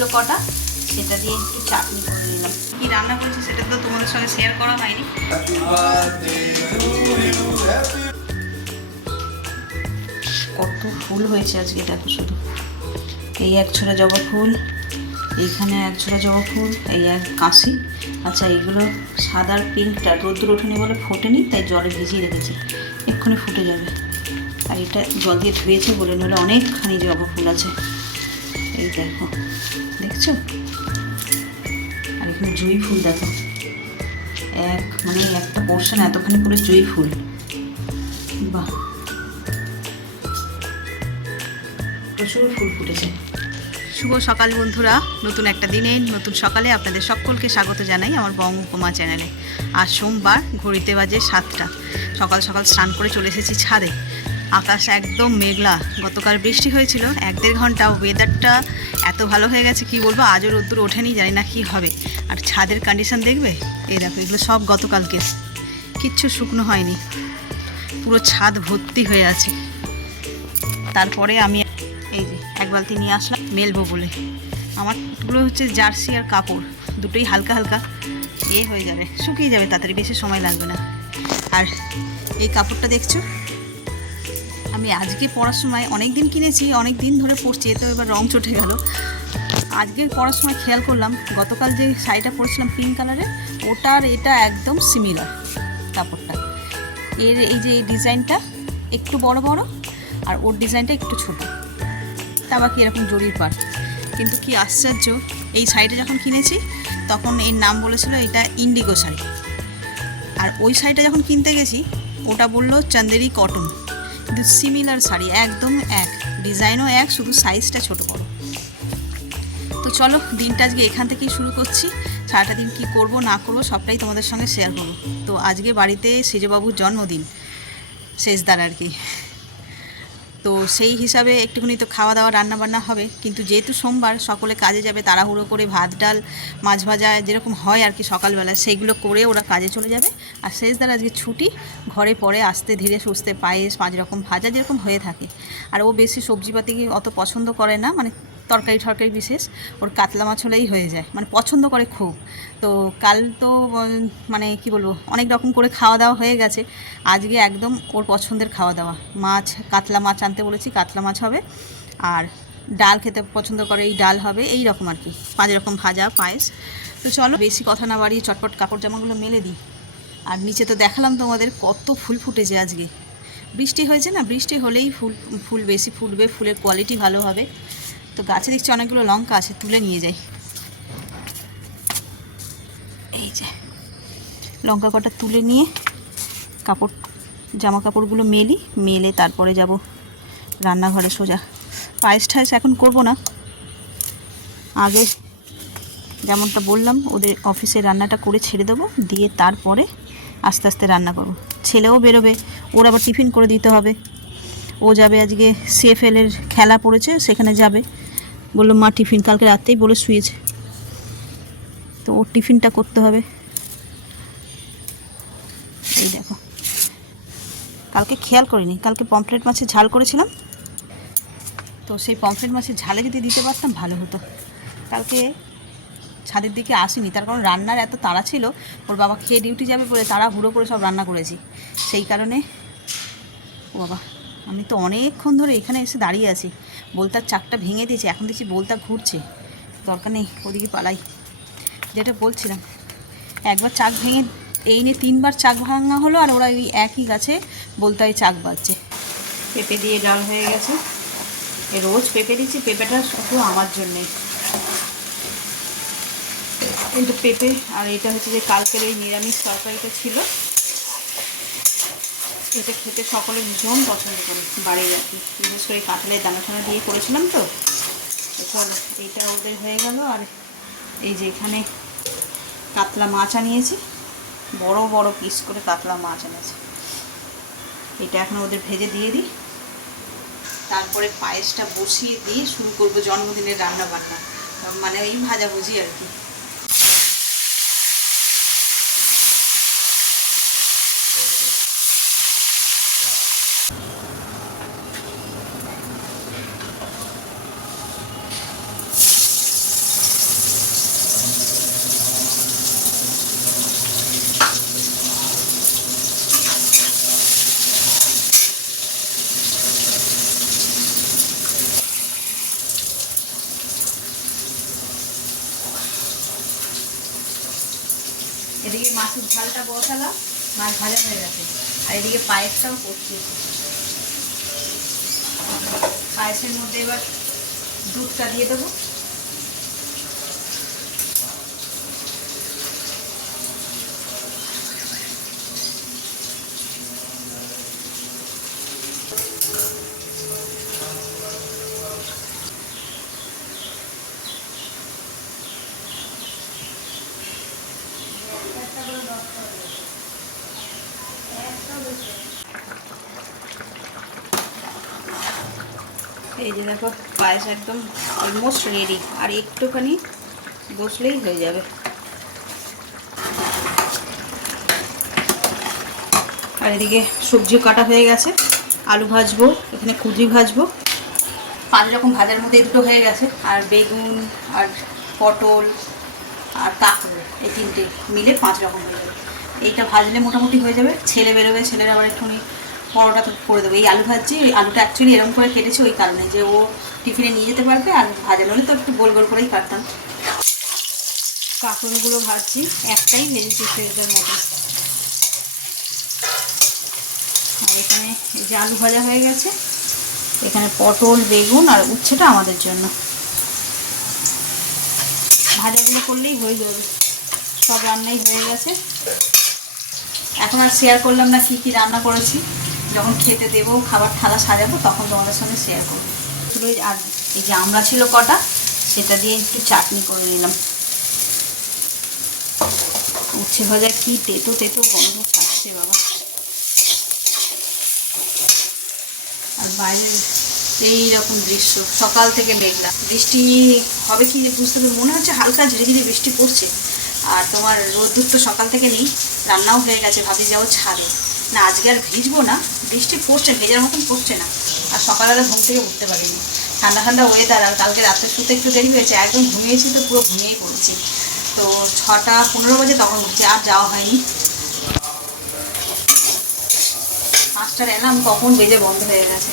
ছিল কটা, সেটা দিয়ে একটু চাটনি করে নিলাম। কি রান্না করেছি সেটা তো তোমাদের সঙ্গে শেয়ার করা হয়নি। কত ফুল হয়েছে আজকে দেখো শুধু। এই এক ছোড়া জবা ফুল, এইখানে এক ছোড়া জবা ফুল, এই এক কাশি। আচ্ছা, এইগুলো সাদার পিঙ্কটা রোদ্দুর ওঠেনি বলে ফোটেনি, তাই জলে ভিজিয়ে রেখেছি, এক্ষুনি ফুটে যাবে। আর এটা জল দিয়ে ধুয়েছে বলে, নইলে অনেকখানি জবা ফুল আছে। এই দেখো, দেখছো? আর এখানে জুঁই ফুল দেখো, একটা পোর্শন এতখানি করে জুঁই ফুল। বাহ, প্রচুর ফুল ফুটেছে। শুভ সকাল বন্ধুরা, নতুন একটা দিনে নতুন সকালে আপনাদের সকলকে স্বাগত জানাই আমার বং উপমা চ্যানেলে। আজ সোমবার, ঘড়িতে বাজে 7টা। সকাল সকাল স্নান করে চলে এসেছি ছাদে। আকাশ একদম মেঘলা, গতকাল বৃষ্টি হয়েছিল 1-1.5 ঘন্টা। ওয়েদারটা এত ভালো হয়ে গেছে কি বলবো, আজও রোদ্দুর ওঠেনি, জানি না কী হবে। আর ছাদের কন্ডিশন দেখবে, এই দেখো, এগুলো সব গতকালকে, কিচ্ছু শুকনো হয়নি, পুরো ছাদ ভর্তি হয়ে আছে। তারপরে আমি এই যে এক বালতি নিয়ে আসলাম মেলবো বলে। আমারগুলো হচ্ছে জার্সি আর কাপড়, দুটোই হালকা হালকা হয়ে যাবে, শুকিয়ে যাবে তাড়াতাড়ি, বেশি সময় লাগবে না। আর এই কাপড়টা দেখছো, আমি আজকে পরার সময় অনেক দিন কিনেছি, অনেক দিন ধরে পরছি, এতে এবার রং চটে গেল। আজকে পরার সময় খেয়াল করলাম, গতকাল যে শাড়িটা পরেছিলাম পিঙ্ক কালারের, ওটার এটা একদম সিমিলার কাপড়টা। এর এই যে এই ডিজাইনটা একটু বড় বড়, আর ওর ডিজাইনটা একটু ছোটো, তা আবার কি এরকম জরির পার। কিন্তু কি আশ্চর্য, এই শাড়িটা যখন কিনেছি তখন এর নাম বলেছিল এটা ইন্ডিগো শাড়ি, আর ওই শাড়িটা যখন কিনতে গেছি ওটা বললো চান্দেরি কটন। কিন্তু সিমিলার শাড়ি, একদম এক, ডিজাইনও এক, শুধু সাইজটা ছোটো বড়ো। তো চলো, দিনটা আজকে এখান থেকেই শুরু করছি। সারাটা দিন কী করবো না করবো সবটাই তোমাদের সঙ্গে শেয়ার করবো। তো আজকে বাড়িতে সেজবাবুর জন্মদিন, শেষদার আর কি। তো সেই হিসাবে একটুখানি তো খাওয়া দাওয়া রান্না বান্না হবে, কিন্তু যেহেতু সোমবার সকলে কাজে যাবে, তাড়াহুড়ো করে ভাত ডাল মাছ ভাজা যেরকম হয় আর কি সকালবেলা, সেইগুলো করে ওরা কাজে চলে যাবে। আর শেষদার আজকে ছুটি, ঘরে পরে আসতে ধীরে সুস্থে পায়েস 5 রকম ভাজা যেরকম হয়ে থাকে। আর ও বেশি সবজিপাতি অত পছন্দ করে না, মানে তরকারি বিশেষ, ওর কাতলা মাছ হলেই হয়ে যায়, মানে পছন্দ করে খুব। তো কাল তো মানে কি বলবো, অনেক রকম করে খাওয়া দাওয়া হয়ে গেছে। আজকে একদম ওর পছন্দের খাওয়া দাওয়া, মাছ, কাতলা মাছ আনতে বলেছি, কাতলা মাছ হবে। আর ডাল খেতে পছন্দ করে, এই ডাল হবে, এই রকম আর কি, 5 রকম ভাজা, পায়েস। তো চলো, বেশি কথা না বাড়িয়ে চটপট কাপড় জামাগুলো মেলে দিই। আর নিচে তো দেখালাম তোমাদের কত ফুল ফুটেছে আজকে। বৃষ্টি হয়েছে না, বৃষ্টি হলেই ফুল বেশি ফুটবে, ফুলের কোয়ালিটি ভালো হবে। তো গাছে দেখছি অনেকগুলো লঙ্কা আছে, তুলে নিয়ে যাই। এই যে লঙ্কা কটা তুলে নিয়ে জামা কাপড়গুলো মেলে তারপরে যাব রান্নাঘরে সোজা। পায়েস ঠায়েস এখন করবো না, আগে যেমনটা বললাম ওদের অফিসে রান্নাটা করে ছেড়ে দেবো, দিয়ে তারপরে আস্তে আস্তে রান্না করবো। ছেলেও বেরোবে, ওর আবার টিফিন করে দিতে হবে। ও যাবে আজকে CFL-এর খেলা পড়েছে, সেখানে যাবে। বললো মা টিফিন, কালকে রাতেই বলে শুয়েছে, তো ওর টিফিনটা করতে হবে। এই দেখো, কালকে খেয়াল করিনি, কালকে পমফ্রেট মাছের ঝাল করেছিলাম, তো সেই পমফ্রেট মাছের ঝালে যদি দিতে পারতাম ভালো হতো। কালকে ছাদের দিকে আসিনি, তার কারণ রান্নার এত তাড়া ছিল, ওর বাবা খেয়ে ডিউটি যাবে বলে তাড়াহুড়ো করে সব রান্না করেছি, সেই কারণে। ও বাবা, আমি তো অনেকক্ষণ ধরে এখানে এসে দাঁড়িয়ে আছি, বলতার চাকটা ভেঙে দিয়েছি, এখন দেখছি বলতা ঘুরছে, দরকার নেই, ওদিকে পালাই। যেটা বলছিলাম, একবার চাক ভেঙে এই নিয়ে 3বার চাক ভাঙা হলো, আর ওরা এই একই গাছে বলতায় চাক বাজছে। পেঁপে দিয়ে ডাল হয়ে গেছে, রোজ পেঁপে দিচ্ছি, পেঁপেটা শুধু আমার জন্যে। কিন্তু পেঁপে, আর এটা হচ্ছে যে কালকের ওই নিরামিষ তরকারিটা ছিল, এটা খেতে সকলে ভীষণ পছন্দ করে বাড়ির আর কি, বিশেষ করে কাঁঠালের দানা ঠানা দিয়ে করেছিলাম তো। চলো, এইটা ওদের হয়ে গেল। আর এই যে এখানে কাতলা মাছ আনিয়েছি, বড় বড় পিস করে কাতলা মাছ এনেছে, এটা এখন ওদের ভেজে দিয়ে দিই, তারপরে পায়েসটা বসিয়ে দিয়ে শুরু করবো জন্মদিনের রান্না বান্না, মানে ওই ভাজাভুজি আর কি। এদিকে মাছের ঝালটা বসালাম, মাছ ভাজা হয়ে গেছে। আর এদিকে পায়েসটাও করছি। পায়েসের মধ্যে এবার দুধটা দিয়ে দেবো। এই যে দেখো পায়েস একদম অলমোস্ট রেডি, আর একটুখানি বসলেই হয়ে যাবে। আর এদিকে সবজিও কাটা হয়ে গেছে, আলু ভাজবো, এখানে কুঁদরি ভাজবো। 5 রকম ভাজার মধ্যে এই দুটো হয়ে গেছে, আর বেগুন আর পটল আর কাঁকড়ো, এই 3টে মিলে 5 রকম হয়ে যাবে। এইটা ভাজলে মোটামুটি হয়ে যাবে। ছেলে বেরোবে, ছেলের আবার একটুখানি পরোটা তো করে দেবো। এই আলু ভাজছি, ওই আলুটা অ্যাকচুয়ালি এরকম করে কেটেছি ওই কারণে যে ও টিফিনে নিয়ে যেতে পারবে, আর ভাজানো হলে তো একটু গোল গোল করেই কাটতাম। কাঁকড়গুলো ভাজছি, একটাই ভেজেছি সেটার মতো। আর এখানে এই যে আলু ভাজা হয়ে গেছে, এখানে পটল বেগুন আর উচ্ছেটা আমাদের জন্য। ভাজাগুলো করলেই হয়ে যাবে, সব রান্নাই হয়ে গেছে। এখন আর শেয়ার করলাম না কি কি রান্না করেছি, যখন খেতে দেবো খাবার থালা সাজাবো তখন তোমাদের সঙ্গে শেয়ার করবো। আর এই যে আমড়া ছিল কটা, সেটা দিয়ে একটু চাটনি করে নিলাম। উচ্ছে ভাজা কি তেতো তেতো গন্ধ থাকছে বাবা। আর বাইরের এইরকম দৃশ্য, সকাল থেকে মেঘলা, বৃষ্টি হবে কি বুঝতে পারি, মনে হচ্ছে হালকা ধীরে ধীরে বৃষ্টি পড়ছে। আর তোমার রোদ্দুর তো সকাল থেকে নেই, রান্নাও হয়ে গেছে, ভাবি যাও ছাড়ে না, আজকে আর ভিজবো না, বৃষ্টি পড়ছে, ভেজার মতন পড়ছে না। আর সকালবেলা ঘুম থেকে উঠতে পারিনি, ঠান্ডা ঠান্ডা ওয়েদার। আর কালকে রাত্রে শুতে একটু দেরি হয়েছে, একদম ঘুমিয়েছি তো পুরো ঘুমিয়েই পড়েছি। তো 6টা 15 বাজে তখন উঠছে, আর যাওয়া হয়নি। 5টার অ্যালার্ম কখন বেজে বন্ধ হয়ে গেছে।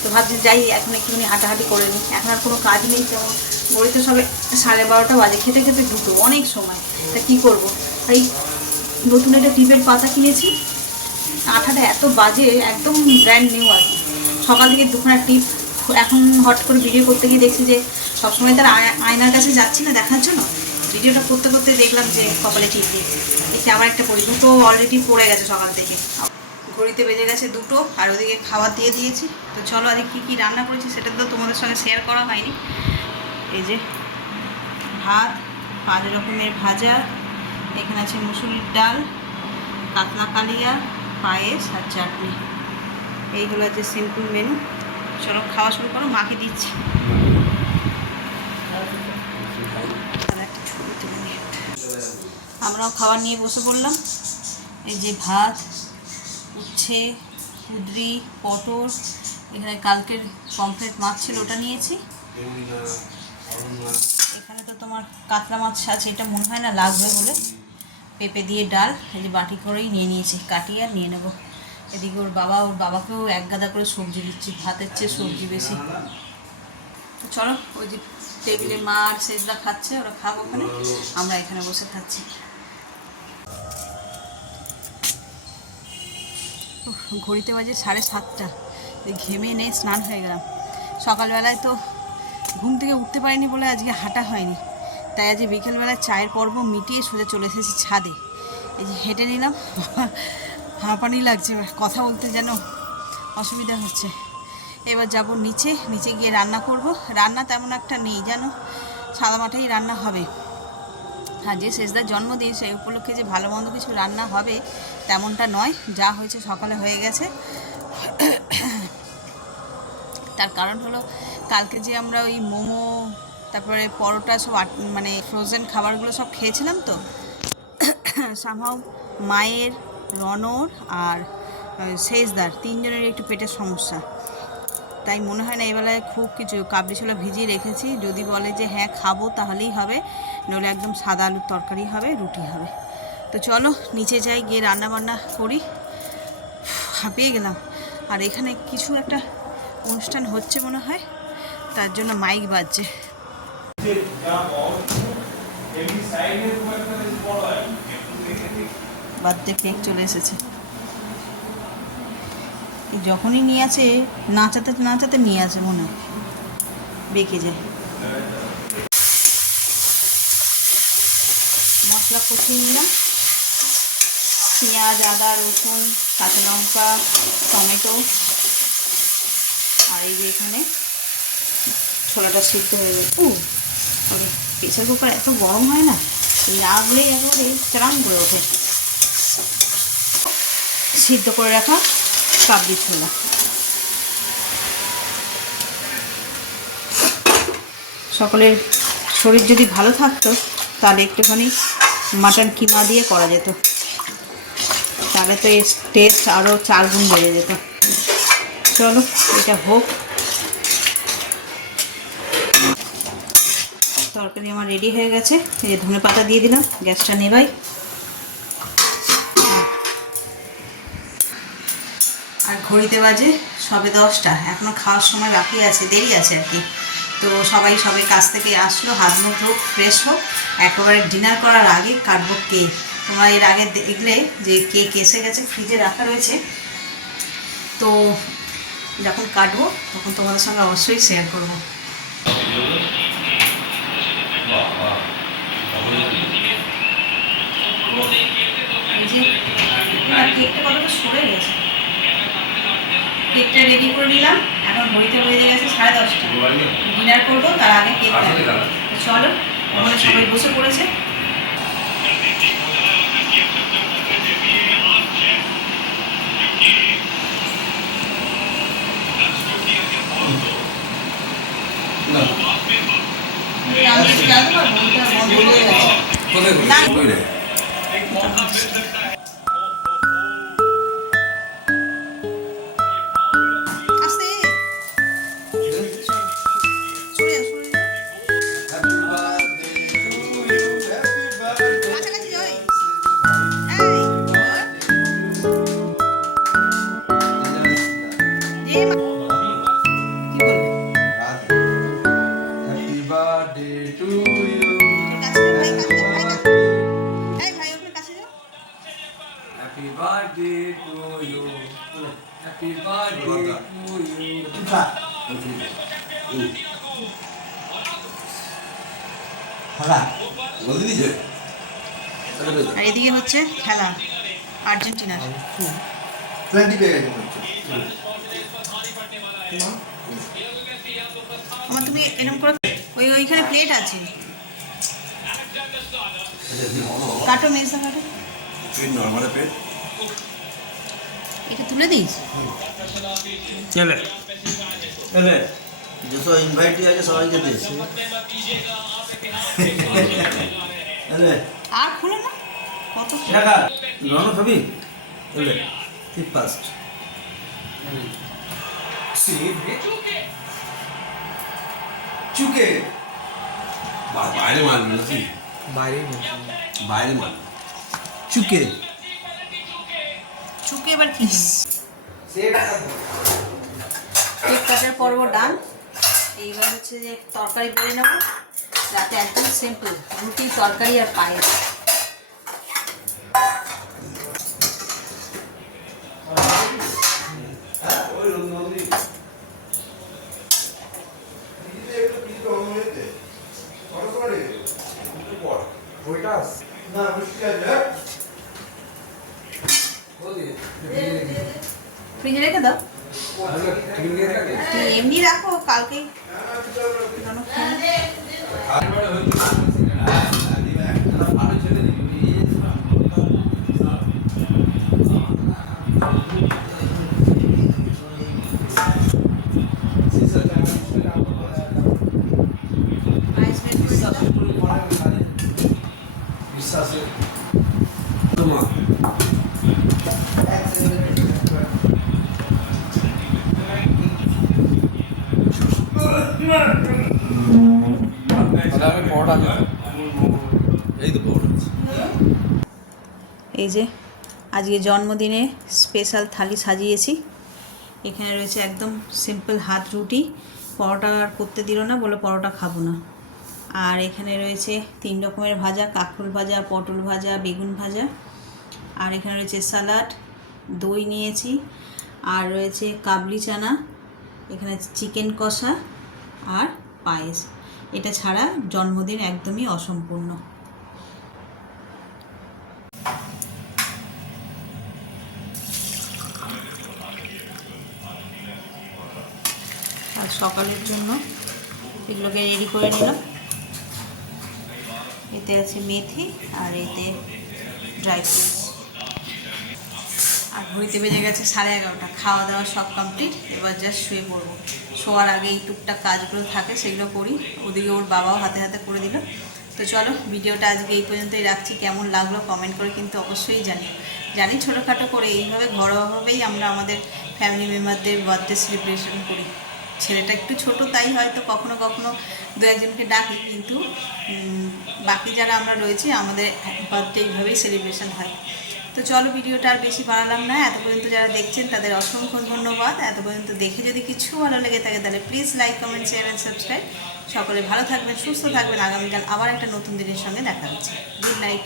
তো ভাবছি যাই এখন একটুখানি হাঁটাহাঁটি করে নিই, এখন আর কোনো কাজ নেই তেমন। ঘড়িতে সবে 12:30 বাজে, খেতে খেতে দুটো, অনেক সময়। তা কী করবো, এই নতুন একটা টিপের পাতা কিনেছি, আঠাটা এত বাজে, একদম ব্র্যান্ড নিউ আর কি। সকাল থেকে 2খানা টিপ, এখন হট করে ভিডিও করতে গিয়ে দেখছি যে সবসময় তার আয়নার কাছে যাচ্ছি না দেখার জন্য, ভিডিওটা করতে করতে দেখলাম যে কপালে টিপ দিয়ে দেখি আবার একটা পড়ি, দুটো অলরেডি পড়ে গেছে সকাল থেকে। ঘড়িতে বেজে গেছে 2টো, আর ওদিকে খাবার দিয়ে দিয়েছি। তো চলো আজকে কী কী রান্না করেছি সেটা তো তোমাদের সঙ্গে শেয়ার করা হয়নি। এই যে ভাত, 5 রকমের ভাজা, এখানে আছে মুসুরির ডাল, কাতলা কালিয়া, পায়েস আর চাটনি। এইগুলো আছে সিম্পল মেনু। চলো খাওয়া শুরু করো, মাকে দিচ্ছি। আমরাও খাবার নিয়ে বসে পড়লাম। এই যে ভাত, উচ্ছে, কুঁদরি, পটল, এখানে কালকের পমফ্রেট মাছ ছিল ওটা নিয়েছি। এখানে তো তোমার কাতলা মাছ আছে, এটা মনে হয় না লাগবে বলে। পেঁপে দিয়ে ডাল, এই যে বাটি করেই নিয়ে নিয়েছি, কাটিয়ে আর নিয়ে নেবো। এদিকে ওর বাবাকেও 1 গাদা করে সবজি দিচ্ছি, ভাতের চেয়ে সবজি বেশি। তো চলো, ওই যে টেবিলে মা আর সেজদা খাচ্ছে, ওরা খাক ওখানে, আমরা এখানে বসে খাচ্ছি। ঘড়িতে বাজে 7:30, ঘেমে নিয়ে স্নান হয়ে গেলাম। সকালবেলায় তো ঘুম থেকে উঠতে পারিনি বলে আজকে হাঁটা হয়নি, তাই আজকে বিকেলবেলায় চায়ের পর্ব মিটিয়ে সোজা চলে এসেছি ছাদে। এই যে হেঁটে নিলাম, হাঁপানি লাগছে, কথা বলতে যেন অসুবিধা হচ্ছে। এবার যাব নিচে গিয়ে রান্না করব। রান্না তেমন একটা নেই জানো, সাদা মাঠেই রান্না হবে। আর যে সেজদার জন্মদিন, সেই উপলক্ষে যে ভালো মন্দ কিছু রান্না হবে তেমনটা নয়, যা হয়েছে সকালে হয়ে গেছে। তার কারণ হলো কালকে যে আমরা ওই মোমো, তারপরে পরোটা সব মানে ফ্রোজেন খাবারগুলো সব খেয়েছিলাম, তো সামহাও মায়ের, রনর আর সেজদার 3জনের একটু পেটের সমস্যা, তাই মনে হয় না এবেলায় খুব কিছু। কাবলি ছোলা ভিজিয়ে রেখেছি, যদি বলে যে হ্যাঁ খাবো তাহলেই হবে, নইলে একদম সাদা আলুর তরকারি হবে, রুটি হবে। তো চলো নিচে যাই, গিয়ে রান্না বান্না করি। হাঁপিয়ে গেলাম। আর এখানে কিছু একটা অনুষ্ঠান হচ্ছে মনে হয়, তার জন্য মাইক বাজছে। বার্থডে কেক চলে এসেছে। যখনই নিয়ে আসে নাচাতে নাচাতে নিয়ে আসে, মনে হয় বেঁকে যায়। মশলা কষিয়ে নিলাম, পেঁয়াজ, আদা, রসুন, কাঁচা লঙ্কা, টমেটো, আর এই যে এখানে ছোলাটা সিদ্ধ হয়ে গেছে। প্রেসার কুকার এত গরম হয় না, লাগলেই একেবারে চারাং করে ওঠে। সিদ্ধ করে রাখা কাবলি ছোলা। সকলের শরীর যদি ভালো থাকতো তাহলে একটুখানি মাটন কিমা দিয়ে করা যেত, তাহলে তো এর টেস্ট আরও 4 গুণ বেড়ে যেত। চলো এটা হোক। তরকারি আমার রেডি হয়ে গেছে। এই যে ধনে পাতা দিয়ে দিলাম, গ্যাসটা নেভাই। আর ঘড়িতে বাজে সবে 10টা, এখনও খাওয়ার সময় বাকি আছে, দেরি আছে আর কি। তো সবাই কাছ থেকে আসলো, হাত মুখ হোক, ফ্রেশ হোক, একেবারে ডিনার করার আগে কাটবো কেক। তোমরা এর আগে দেখলে যে কেক এসে গেছে, ফ্রিজে রাখা রয়েছে। তো যখন কাটবো তখন তোমাদের সঙ্গে অবশ্যই শেয়ার করবো। কেকটা কতটা সরে গেছে। কেকটা রেডি করে নিলাম, এখন ঘড়িতে বেজে গেছে 10:30। ডিনার করবো, তার আগে কেক কাটবো। চলো, ওখানে সবাই বসে পড়েছে। আমি জানতে পারবো এটা বন্ধ হয়ে গেছে। Happy birthday to you. Happy birthday to you. আর এদিকে হচ্ছে খেলা আর্জেন্টিনার। 20 পেয়ে গেছে। আমার তুমি এরকম করে ওইখানে প্লেট আছে, কাটো মেজটা কাটো। এটা তুলে দিস। চলে চলে যেসব ইনভাইট আছে সবাইকে দিয়েছে। আর খুলে না কত টাকা রণ খাবি চলে ঠিক ফাস্ট চুকে বাইরে মারবি নাকি? বাইরে মারবি চুকে চুকে এবার কি কেক কাটার পর্ব ডান। এইবার হচ্ছে যে তরকারি বেড়ে নেবো, রাতে একদম সিম্পল রুটি, তরকারি আর পায়েস। ফ্রিজে রেখে দাও, এমনি রাখো, কালকেই এই যে আজকে জন্মদিনে স্পেশাল থালি সাজিয়েছি। এখানে রয়েছে একদম সিম্পল হাত রুটি, পরোটা আর করতে দিল না, বলে পরোটা খাবো না। আর এখানে রয়েছে 3 রকমের ভাজা, কাঁকরোল ভাজা, পটল ভাজা, বেগুন ভাজা, আর এখানে রয়েছে স্যালাড, দই নিয়েছি, আর রয়েছে কাবলি চানা, এখানে চিকেন কষা আর পায়েস। এটা ছাড়া জন্মদিন একদমই অসম্পূর্ণ। আর সকালের জন্য এগুলোকে রেডি করে নিলাম। এতে আছে মেথি আর এতে ড্রাই ফ্রুটস। আর ঘড়িতে বেজে গেছে 11:30। খাওয়া দাওয়া সব কমপ্লিট, এবার জাস্ট শুয়ে পড়বো। শোয়ার আগে এই টুকটাক কাজগুলো থাকে সেগুলো করি, ওদিকে ওর বাবাও হাতে হাতে করে দিল। তো চলো, ভিডিওটা আজকে এই পর্যন্তই রাখছি। কেমন লাগলো কমেন্ট করে কিন্তু অবশ্যই জানি ছোটোখাটো করে এইভাবে ঘরোয়াভাবেই আমরা আমাদের ফ্যামিলি মেম্বারদের বার্থডে সেলিব্রেশন করি। ছেলেটা একটু ছোট, তাই হয়তো কখনো কখনো দু একজনকে ডাকি, কিন্তু বাকি যারা আমরা রয়েছি আমাদের বার্থডে এইভাবেই সেলিব্রেশন হয়। তো চলো, ভিডিওটা আর বেশি বাড়ালাম না। এত পর্যন্ত যারা দেখছেন তাদের অসংখ্য ধন্যবাদ। এত পর্যন্ত দেখে যদি কিছু ভালো লেগে থাকে তাহলে please like, comment, share and subscribe. সকলে ভালো থাকবেন, সুস্থ থাকবেন। আগামীকাল আবার একটা নতুন দিনের সঙ্গে দেখা হচ্ছে। Good night.